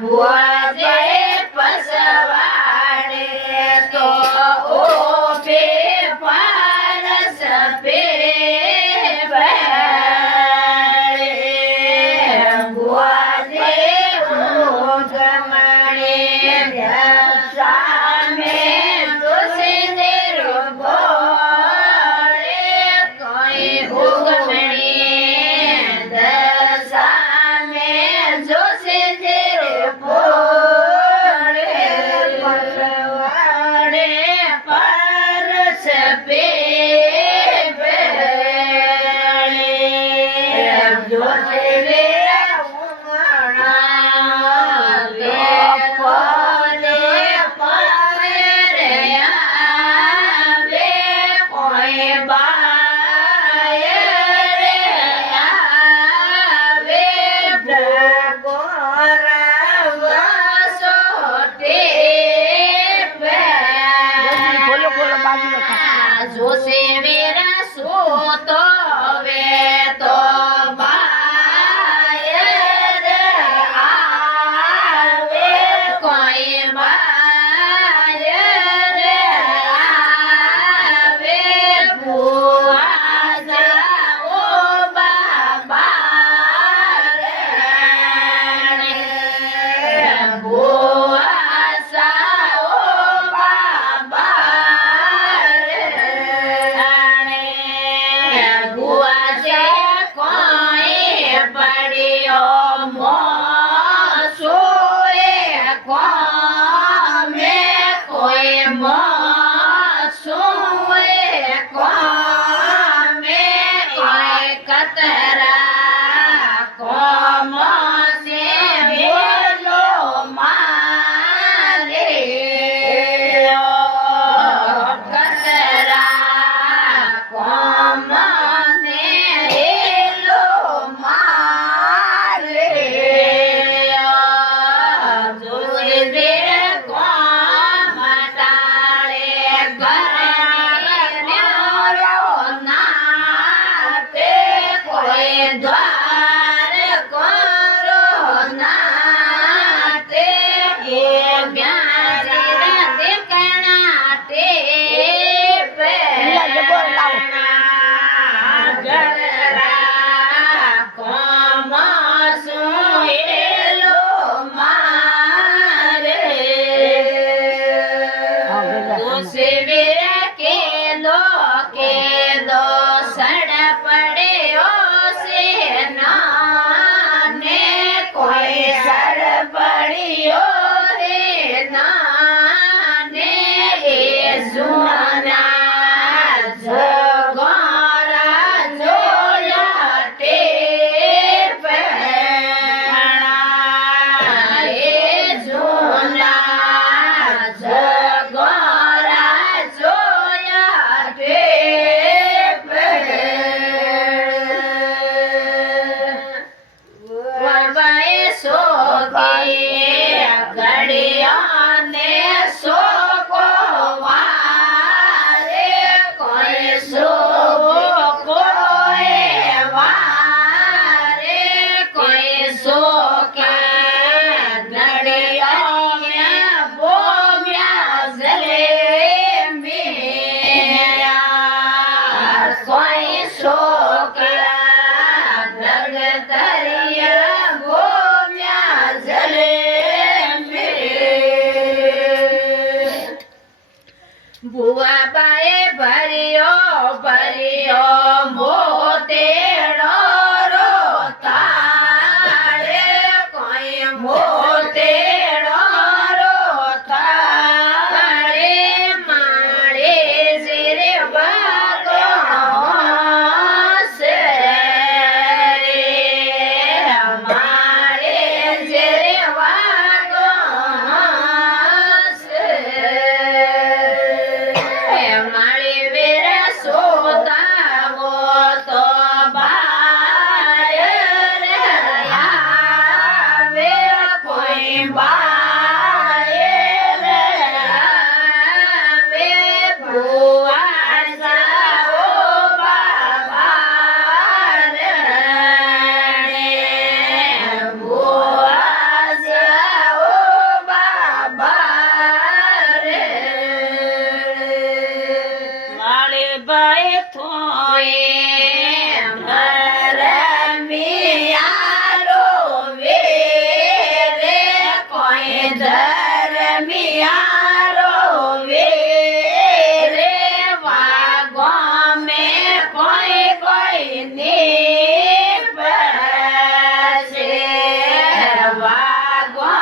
ભુવાજી પસવાડે તો ઓબે પારસ પે જોશે વેરા સોતો વે તો બાયર આવે કોઈ બાયર આવે ભુવા જાઓ બાબા ભુવા જાઓ ભુવાબાએ ભર્યો મોતેડો રોતાડે કોઈ મોતેડો રોતાડે માળે જીરે વાગો સે માળે જીરે વાગો સે માળી વેરા સોતા કોઈ ધર્મિયારો વે રે વાગો મે કોઈ નીપસે વાગો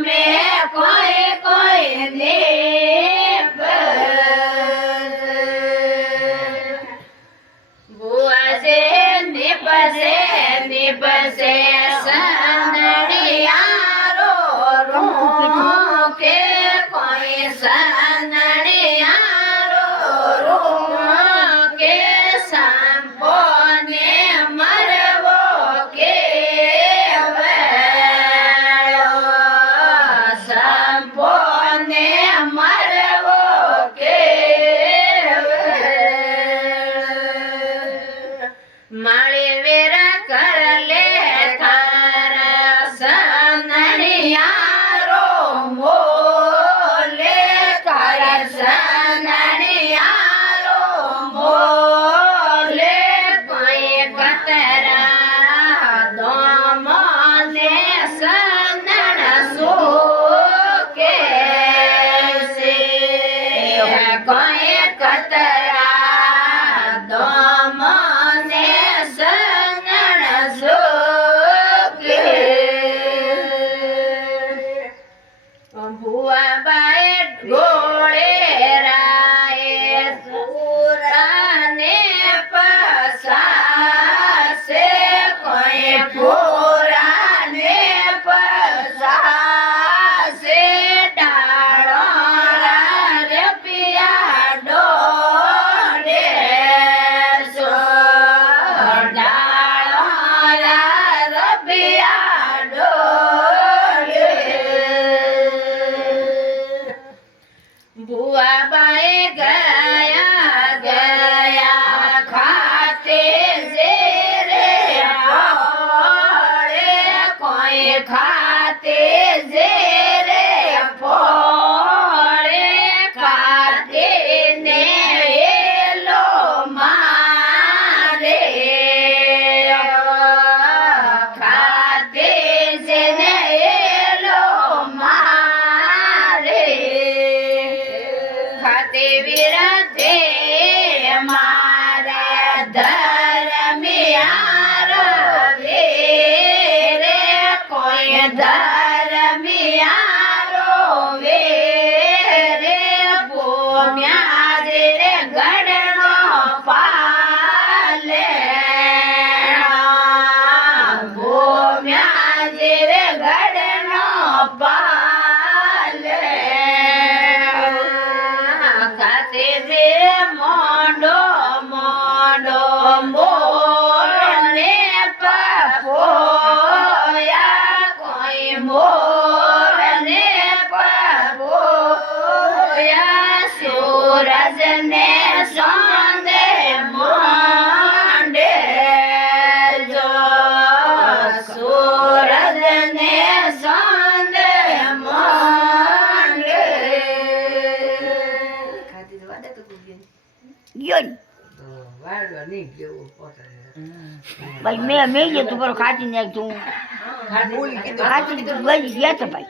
મે કોઈ નીપસે ભુવાજે નીપસે સનડિયારો રૂ કે કોઈ સનડિયારો રૂ કે સંપોને મરવો કે વેળો સંપોને મરવો કે માળી વેરા કર લે તારા સનડિયારો મોલે તારા સનડિયારો મોલે કોઈ કતરા દોમને સનણ સુકે છે કોઈ કતરા દોમને સનણ સુકે ભુવાબાએ ગોળે રાયે સુરાને પસાસે કોઈ પુરાને પસાસે ડાળોરા રે પિયા ડોરે સો ડાળોરા રે પિયા ડોરે ભુવાબાએ ગયા ખાતે જે રે ફળે કોઈ ખાતે જે રે ફળે ખાતે ને એલો મારે ખાતે જે ને એલો મારે ખાતે વિરાજે મારા ધર્મિયારો વે રે કોઈ ધર્મિયારો વે રે ભૂમ્યા જે રે ગઢનો પાલે ભૂમ્યા જે રે ગઢનો પાલે ખાતે જે મોંડો મોરને પપોયા કોઈ મોરને પપોયા સૂરજને સોંદે મોંડે જો સૂરજને સોંદે મોંડે Yun. ભાઈ મેં જે તું પર ખાતી ને તું ખાતી લઈ ગયા છે ભાઈ